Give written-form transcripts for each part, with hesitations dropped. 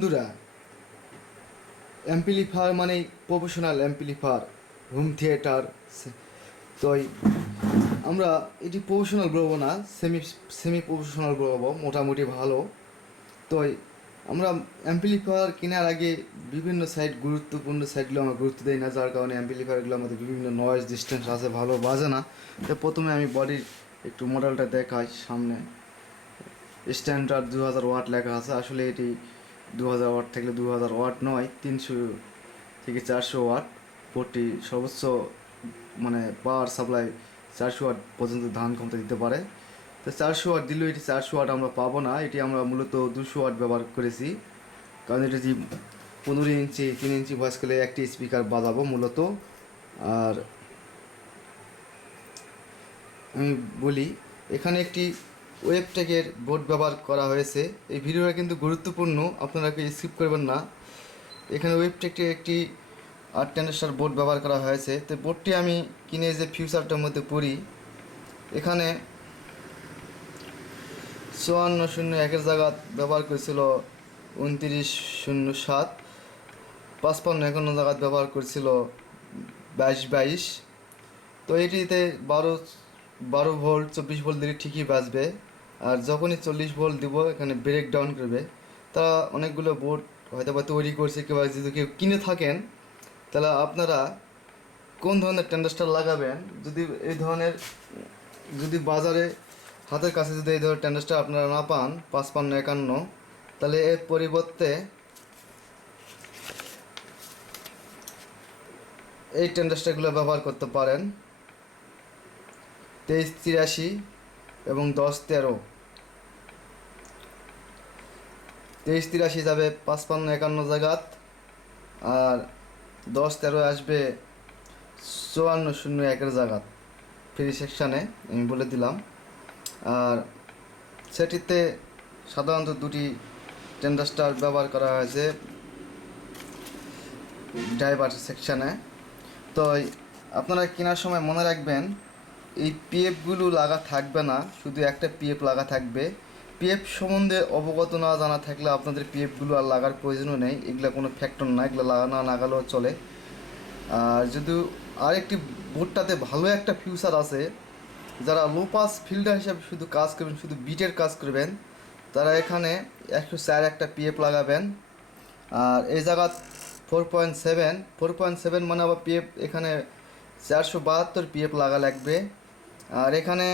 বন্ধুরা, অ্যাম্পলিফায়ার মানে professional amplifier, home theatre. তো আমরা এটি প্রফেশনাল বলবো না, সেমি সেমি প্রফেশনাল বলবো, মোটামুটি ভালো। তো আমরা অ্যাম্পলিফায়ার কেনার আগে বিভিন্ন সাইট, গুরুত্বপূর্ণ সাইটগুলো আমরা গুরুত্ব দিই না, যার কারণে অ্যাম্পলিফায়ারগুলো আমাদের বিভিন্ন নয়েজ ডিস্টেন্স আছে, ভালো বাজে না। তো প্রথমে আমি বডির একটু মডেলটা দেখাই। সামনে স্ট্যান্ডার্ড 2000 ওয়াট লেখা আছে, আসলে এটি 2000 ওয়াট থেকে 2000 ওয়াট নয়, 300 থেকে 400 ওয়াট। পোর্টটি সর্বোচ্চ মানে পাওয়ার সাপ্লাই 400 ওয়াট পর্যন্ত ধান ক্ষমতা দিতে পারে। তো 400 ওয়াট দিলেও এটি 400 ওয়াট আমরা পাবো না, এটি আমরা মূলত 200 ওয়াট ব্যবহার করেছি, কারণ এটি যে 15 ইঞ্চি 3 ইঞ্চি ভয়েস করলে একটি স্পিকার বাজাবো মূলত। আর আমি বলি, এখানে একটি ওয়েবটেকের বোর্ড ব্যবহার করা হয়েছে। এই ভিডিওটা কিন্তু গুরুত্বপূর্ণ, আপনারা স্কিপ করবেন না। এখানে ওয়েবটেকের একটি 8 ট্রানজিস্টর বোর্ড ব্যবহার করা হয়েছে। তো বোর্ডটি আমি কিনে যে ফিউচারটার মধ্যে পড়ি, এখানে 5401-এর জায়গা ব্যবহার করেছিল 2907, 5551 জায়গা ব্যবহার করেছিল 2222। তো এটিতে 12 ভোল্ট 24 ভোল্ট দিলে ঠিকই বাজবে। আর যখনই 40 ভোল্ট দিব, এখানে ব্রেক ডাউন করবে। তারা অনেকগুলো বোর্ড হয়তো বা তৈরি করছে, যদি কেউ কিনে থাকেন, তাহলে আপনারা কোন ধরনের ট্রানজিস্টর লাগাবেন। যদি এই ধরনের, যদি বাজারে হাতের কাছে যদি এই ধরনের ট্রানজিস্টর আপনারা না পান 5551, তাহলে এর পরিবর্তে এই ট্রানজিস্টরগুলো ব্যবহার করতে পারেন। 2383 এবং 1013। 2383 যাবে 5551 জায়গাত, আর 1013 আসবে 5401-এর জায়গাত। ফ্রি সেকশানে আমি বলে দিলাম। আর সেটিতে সাধারণত দুটি ট্রানজিস্টর ব্যবহার করা হয়েছে ড্রাইভার সেকশানে। তো আপনারা কেনার সময় মনে রাখবেন, এই পিএফগুলো লাগা থাকবে না, শুধু একটা পিএফ লাগা থাকবে। পিএফ সম্বন্ধে অবগত না জানা থাকলে আপনাদের পিএফগুলো আর লাগার প্রয়োজনও নেই, এগুলো কোনো ফ্যাক্টর না, এগুলো লাগানো লাগালেও চলে। আর যদি আরেকটি বোর্ডটাতে ভালো একটা ফিউচার আছে, যারা লো পাস ফিল্টার হিসাবে শুধু কাজ করবেন, শুধু বিটের কাজ করবেন, তারা এখানে 104 একটা পিএফ লাগাবেন। আর এই জায়গা 4.7 মানে আবার পিএফ এখানে 472 পিএফ লাগা লাগবে। আর এখানে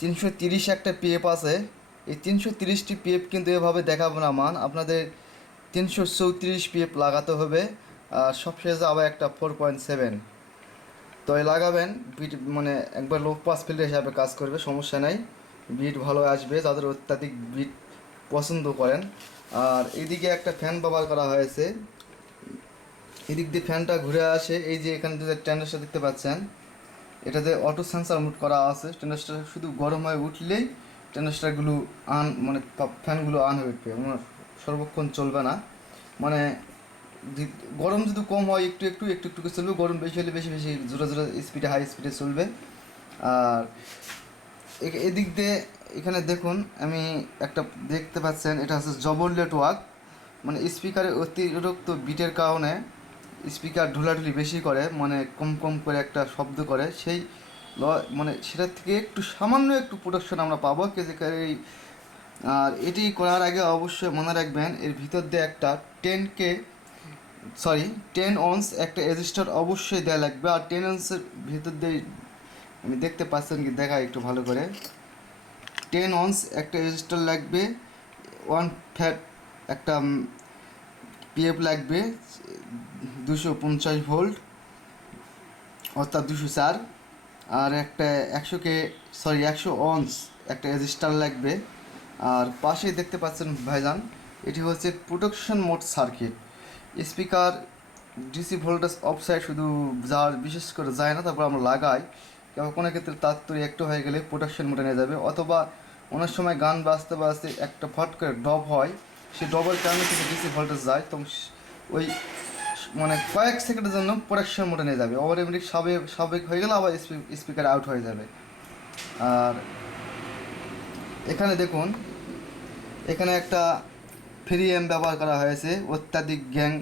330 একটা পিএফ আছে। এই 330টি পিএফ কিন্তু এভাবে দেখাবো না মান, আপনাদের 334 পিএফ লাগাতে হবে। আর সবশেষে আবার একটা 4.7 তো লাগাবেন। বিট মানে একবার লো পাস ফিল্টার হিসাবে কাজ করবে, সমস্যা নাই, বিট ভালো আসবে যাদের অত্যাধিক বিট পছন্দ করেন। আর এইদিকে একটা ফ্যান ব্যবহার করা হয়েছে, এদিক দিয়ে ফ্যানটা ঘুরে আসে। এই যে এখানে যে ট্রানজিস্টর দেখতে পাচ্ছেন, এটাতে অটো সেন্সার মোড করা আছে। ট্রানজিস্টর শুধু গরম হয়ে উঠলেই ট্রানজিস্টরগুলো মানে ফ্যানগুলো হয়ে উঠবে, সর্বক্ষণ চলবে না। মানে গরম যদি কম হয় একটু একটু একটু একটু করে চলবে, গরম বেশি হলে বেশি বেশি জোরে জোরে স্পিডে হাই স্পিডে চলবে। আর এদিক দিয়ে এখানে দেখুন, আমি একটা দেখতে পাচ্ছেন, এটা হচ্ছে জবরলেট ওয়াক, মানে স্পিকারে অতিরিক্ত বিটের কারণে স্পিকার ঢোলাঢুলি বেশি করে, মানে কম কম করে একটা শব্দ করে, সেই মানে সেটার থেকে একটু সামান্য একটু প্রোটেকশন আমরা পাবো এই। আর এটি করার আগে অবশ্যই মনে রাখবেন, এর ভিতর দিয়ে একটা 10 ohms একটা রেজিস্টার অবশ্যই দেওয়া লাগবে। আর 10 ohms ভিতর দিয়ে আমি দেখতে পাচ্ছেন কি, দেখা একটু ভালো করে, 10 ohms একটা রেজিস্টার লাগবে, 1 ফ্যাট একটা পিএফ লাগবে, 250 ভোল্ট অর্থাৎ 204, আর একটা 100 ohms একটা রেজিস্টার লাগবে। আর পাশে দেখতে পাচ্ছেন ভাইজান, এটি হচ্ছে protection mode circuit. Speaker DC voltage offside শুধু যার বিশেষ করে যায় না, তারপর আমরা লাগাই, কোনো ক্ষেত্রে তাড়াতাড়ি একটু হয়ে গেলে প্রোটেকশন মোডে নিয়ে যাবে। অথবা অনেক সময় গান বাজতে বাজতে একটা ফট করে ড্রপ হয়, সেই ড্রপের কারণে কিছু ডিসি ভোল্টেজ যায়, তো ওই মানে কয়েক সেকেন্ডের জন্য প্রোটেকশন মোডে নিয়ে যাবে, অটোমেটিক স্বাভাবিক হয়ে গেলে আবার স্পিকার আউট হয়ে যাবে। আর এখানে দেখুন, এখানে একটা ফ্রি এম ব্যবহার করা হয়েছে, অত্যাধিক গ্যাং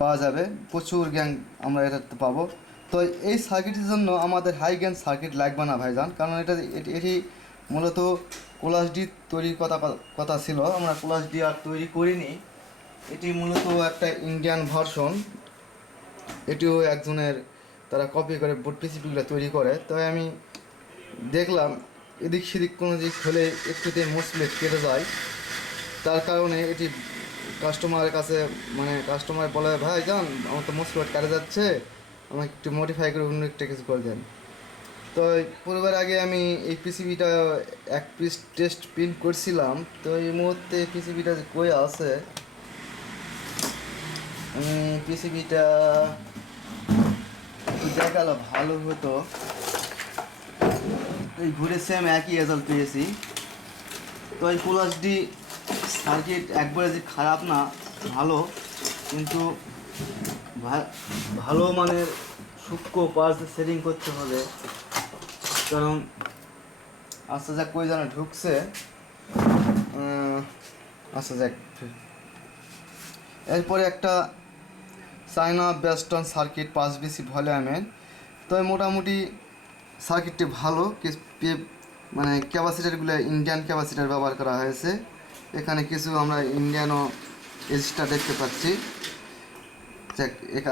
পাওয়া যাবে, প্রচুর গ্যাং আমরা এটাতে পাবো। তো এই সার্কিটের জন্য আমাদের হাই গ্যাং সার্কিট লাগবে না ভাইজান, কারণ এটি মূলত কোলাস ডি তৈরির কথা ছিল, আমরা কোলাস ডি আর তৈরি করিনি। এটি মূলত একটা ইন্ডিয়ান ভার্সন, এটিও একজনের তারা কপি করে বোর্ড পিসিপিগুলো তৈরি করে। তো আমি দেখলাম এদিক সেদিক কোনো দিক হলে একটুতে মুসলেট কেটে যায়, তার কারণে এটি কাস্টমারের কাছে মানে কাস্টমার বলে ভাই যান আমার তো মুসলেট কেটে যাচ্ছে, আমাকে একটু মডিফাই করে অন্য একটা কিছু করে দেন। তো পূর্বের আগে আমি এই পিসিবিটা এক পিস টেস্ট প্রিন্ট করছিলাম, তো এই মুহূর্তে পিসিবিটা যে কই আছে, আমি পিসিবিটা দেখালো ভালো হতো। এই ঘুরে সেম একই রেজাল্ট পেয়েছি। তো এই ফুল এইচডি সার্কিট একবারে যে খারাপ না, ভালো, কিন্তু ভালো মানের সূক্ষ্ম পার্স সেটিং করতে হবে, কারণ আচ্ছা যাক কই জানা ঢুকছে। আচ্ছা যাক, এরপরে একটা চায়না বেস্টন সার্কিট 5 বিসি ভলিউমের। তো মোটামুটি সার্কিটটি ভালো, মানে ক্যাপাসিটারগুলো ইন্ডিয়ান ক্যাপাসিটার ব্যবহার করা হয়েছে। এখানে কিছু আমরা ইন্ডিয়ানও রেজিস্টার দেখতে পাচ্ছি,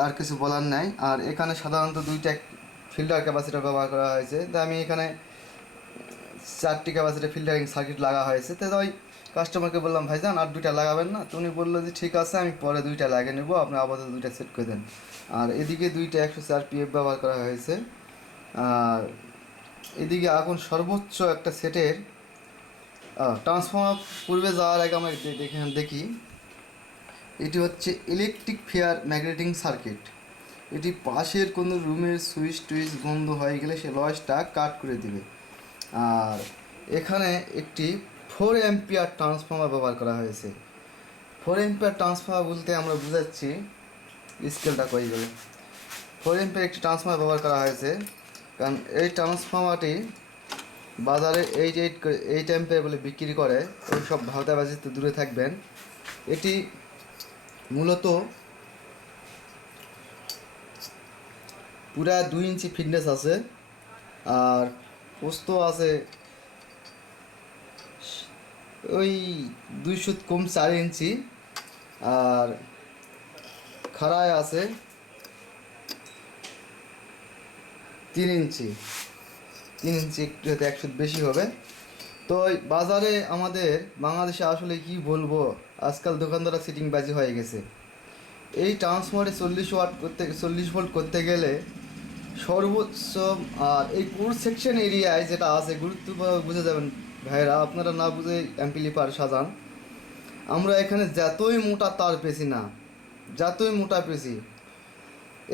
আর কিছু বলার নাই। আর এখানে সাধারণত 2টা ফিল্টার ক্যাপাসিটার ব্যবহার করা হয়েছে, তো আমি এখানে 4টি ক্যাপাসিটার ফিল্টারিং সার্কিট লাগা হয়েছে। তো ওই কাস্টমারকে বললাম ভাইজান আর 2টা লাগাবেন না, তো উনি বললো যে ঠিক আছে আমি পরে 2টা লাগিয়ে নেবো, আপনি আপাতত 2টা সেট করে দেন। আর এদিকে 2টা 104 পিএফ ব্যবহার করা হয়েছে। আর এদিকে এখন সর্বোচ্চ একটা সেটের ট্রান্সফর্মার পূর্বে যাওয়ার আগে আমরা দেখি, এটি হচ্ছে ইলেকট্রিক ফেয়ার ম্যাগনেটিং সার্কিট। এটি পাশের কোনো রুমের সুইচ টুইচ বন্ধ হয়ে গেলে সে লয়েসটা কাট করে দিবে। আর এখানে একটি 4 অ্যাম্পিয়ার ট্রান্সফর্মার ব্যবহার করা হয়েছে। 4 অ্যাম্পিয়ার ট্রান্সফর্মার বলতে আমরা বুঝাচ্ছি, স্কেলটা কই গেল, 4 অ্যাম্পিয়ার একটি ট্রান্সফর্মার ব্যবহার করা হয়েছে, কারণ এই ট্রান্সফর্মারটি বাজারে 8 অ্যাম্পিয়ার বলে বিক্রি করে, ওই সব ভাওতাবাজিতে দূরে থাকবেন। এটি মূলত পুরা 2 ইঞ্চি ফিটনেস আছে, আর পোস্ত আছে ওই 200 কম 4 ইঞ্চি, আর খাড়ায় আছে 3 ইঞ্চি। 3 ইঞ্চি একটু হয়তো 100 বেশি হবে। তো বাজারে আমাদের বাংলাদেশে আসলে কি বলবো, আজকাল দোকানদাররা সিটিং বাজি হয়ে গেছে। এই ট্রান্সফর্মারে 40 ভোল্ট করতে গেলে সর্বোচ্চ, আর এই কোর সেকশন এরিয়ায় যেটা আছে গুরুত্বপূর্ণ বুঝে যাবেন ভাইরা, আপনারা না বুঝে অ্যাম্পলিফায়ার সাজান। আমরা এখানে যতই মোটা তার পেছি না, যতই মোটা পেছি,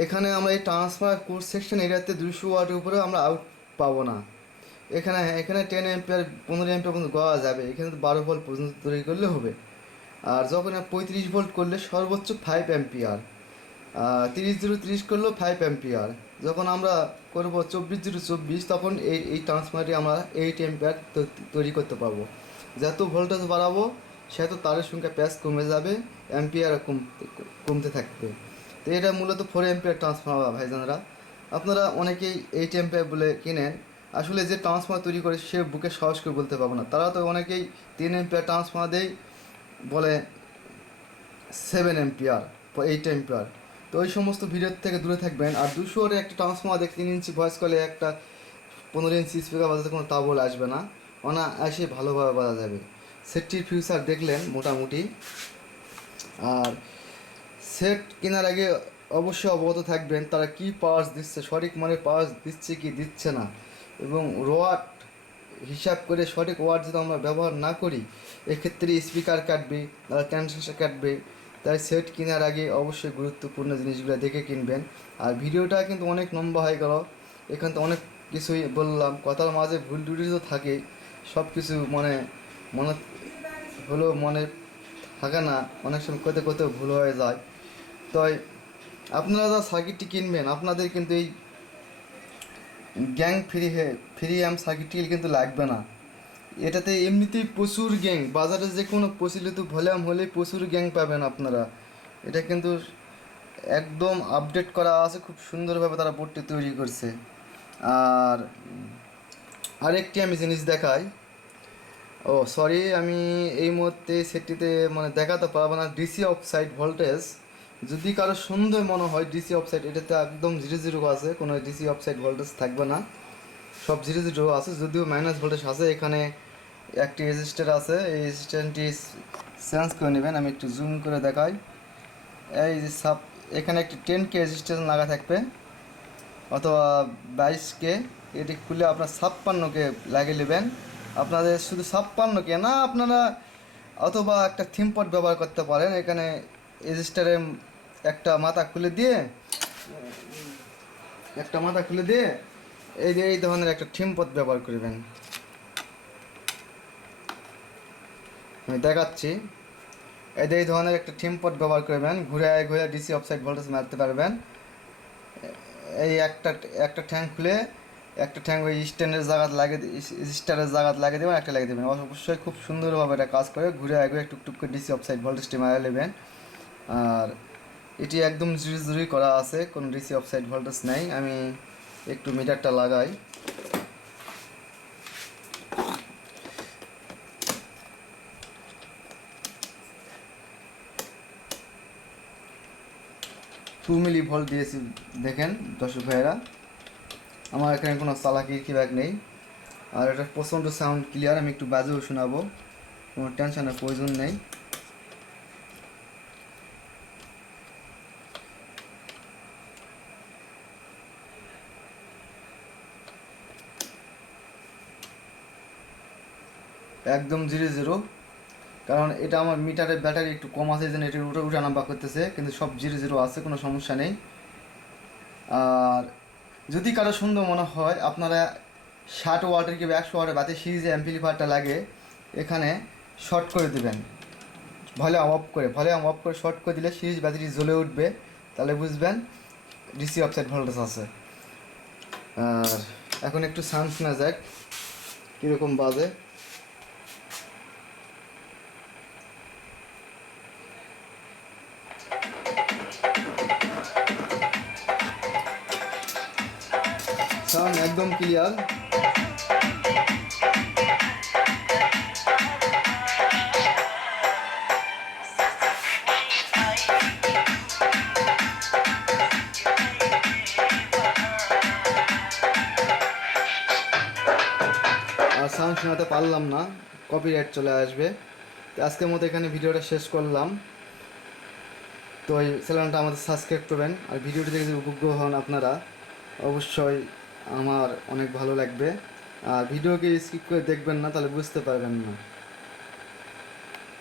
এখানে আমরা এই ট্রান্সফার কোর সেকশন এরিয়াতে 200 ওয়াটের উপরে আমরা আউট পাবো না। এখানে 10 অ্যাম্পিয়ার 15 অ্যাম্পিয়ার পর্যন্ত দেওয়া যাবে, এখানে তো 12 ভোল্ট পর্যন্ত তৈরি করলে হবে। আর যখন 35 ভোল্ট করলে সর্বোচ্চ 5 অ্যাম্পিয়ার, 30-0-30 করলেও 5 অ্যাম্পিয়ার। যখন আমরা করবো 24-0-24, তখন এই ট্রান্সফর্মারটি আমরা 8 অ্যাম্পিয়ার তৈরি করতে পারবো। যত ভোল্টেজ বাড়াবো সেত তারের সংখ্যা প্যাচ কমে যাবে, অ্যাম্পিয়ার কমতে থাকবে। তো এটা মূলত 4 অ্যাম্পিয়ার ট্রান্সফর্মার ভাইজানরা। আপনারা অনেকেই 8 অ্যাম্পিয়ার বলে কিনেন, আসলে যে ট্রান্সফর্মার তৈরি করে সে বুকে সাহস করে বলতে পারবো না। তারা তো অনেকেই 3 অ্যাম্পিয়ার ট্রান্সফর্মার দেয়, বলে 7 অ্যাম্পিয়ার, 8 অ্যাম্পিয়ার। তো ওই সমস্ত ভিডিওর থেকে দূরে থাকবেন। আর 200 একটা ট্রান্সফর্মার দেখে 3 ইঞ্চি ভয়েস কলে একটা 15 ইঞ্চি স্পিকার বাজাতে কোনো তাবল আসবে না, এসে ভালোভাবে বাজা যাবে। সেটটির ফিউচার দেখলেন মোটামুটি। আর সেট কেনার আগে অবশ্যই অবগত থাকবেন তারা কি পাওয়ার দিচ্ছে, সঠিক মানে পাওয়ার দিচ্ছে কি দিচ্ছে না, এবং ওয়াট হিসাব করে সঠিক ওয়াট যদি আমরা ব্যবহার না করি, এক্ষেত্রে স্পিকার কাটবে, ট্রান্সমিটার কাটবে। তাই সেট কেনার আগে অবশ্যই গুরুত্বপূর্ণ জিনিসগুলো দেখে কিনবেন। আর ভিডিওটা কিন্তু অনেক লম্বা হয়ে গেল, এখান তো অনেক কিছুই বললাম, কথার মাঝে ভুল টুটি তো থাকেই, সব কিছু মনে মনে থাকে না, অনেক সময় কোথাও ভুল হয়ে যায়। তাই আপনারা যা সার্কিটটি কিনবেন আপনাদের কিন্তু এই গ্যাং ফ্রি অ্যাম্প সার্কিটটি কিন্তু লাগবে না। এটাতে এমনিতেই প্রচুর গ্যাং, বাজারে যে কোনো প্রচলিত ভলিউম হলে প্রচুর গ্যাং পাবেন আপনারা। এটা কিন্তু একদম আপডেট করা আছে, খুব সুন্দরভাবে তারা বোর্ডটি তৈরি করছে। আর আরেকটি আমি জিনিস দেখাই। ও সরি, আমি এই মুহূর্তে সেটিতে মানে দেখাতে পারবো না ডিসি অফসাইড ভোল্টেজ। যদি কারো সুন্দর মনে হয় ডিসি অফসাইড, এটাতে একদম 0 0 আছে, কোনো ডিসি অফসাইড ভোল্টেজ থাকবে না, সব 0 0 আছে। যদিও মাইনাস ভোল্টেজ আছে, এখানে একটি রেজিস্টার আছে, এই রেজিস্ট্যান্সটি চেঞ্জ করে নেবেন। আমি একটু জুম করে দেখাই। এই যে এখানে একটি 10K রেজিস্ট্যান্স লাগা থাকবে, অথবা 22K। এটি খুলে আপনার 56K লাগিয়ে নেবেন। আপনাদের শুধু 56K না, আপনারা অথবা একটা থিম পট ব্যবহার করতে পারেন। এখানে রেজিস্টারে একটা মাথা খুলে দিয়ে এই ধরনের একটা থিম পট ব্যবহার করবেন। আমি দেখাচ্ছি। এই ধরনের একটা থিম পট ব্যবহার করবেন, ঘুরে ঘুরে ডিসি অফসাইড ভোল্টেজ মারতে পারবেন। এই একটা ট্যাঙ্ক খুলে একটা ট্যাঙ্ক ওই স্টারের জায়গাত লাগিয়ে দেবেন, একটা লাগিয়ে দেবেন। অবশ্যই খুব সুন্দরভাবে এটা কাজ করে, ঘুরে ঘুরে টুকটুক করে ডিসি অফসাইড ভোল্টেজটি মারা নেবেন। আর এটি একদম জুড়ি করা আছে, কোনো ডিসি অফসাইড ভোল্টেজ নেই। আমি একটু মিটারটা লাগাই। টু মিলি ভোল্ট দিয়েছি, দেখেন দর্শক ভাইয়েরা। আমার এখানে কোনো চালাকির কিবাক নেই। আর এটা প্রচণ্ড সাউন্ড ক্লিয়ার, আমি একটু বাজেও শোনাবো, কোনো টেনশনের প্রয়োজন নেই। একদম 0 0, কারণ এটা আমার মিটারের ব্যাটারি একটু কম আছে, যেন এটা উঠা নাম্বা করতেছে, কিন্তু সব 0 0 আছে, কোনো সমস্যা নেই। আর যদি কারো সুন্দর মনে হয়, আপনারা 60 ওয়াটের কিংবা 100 ওয়াটের বাতি সিরিজে অ্যাম্পলিফায়ারটা লাগে এখানে শর্ট করে দেবেন। ভলিউম অফ করে শর্ট করে দিলে সিরিজ ব্যাটারি জ্বলে উঠবে, তাহলে বুঝবেন ডিসি অফসাইড ভোল্টেজ আছে। আর এখন একটু সাউন্ড শোনা যাক কীরকম বাজে। সাউন্ড একদম ক্লিয়ার। আর সাউন্ড শোনাতে পারলাম না, কপিরাইট চলে আসবে। তো আজকের মতো এখানে ভিডিওটা শেষ করলাম। তো এই চ্যানেলটা আমাদের সাবস্ক্রাইব করবেন। আর ভিডিওটি দেখে যদি উপভোগ হন আপনারা, অবশ্যই আমার অনেক ভালো লাগবে। আর ভিডিওকে স্কিপ করে দেখবেন না, তাহলে বুঝতে পারবেন না।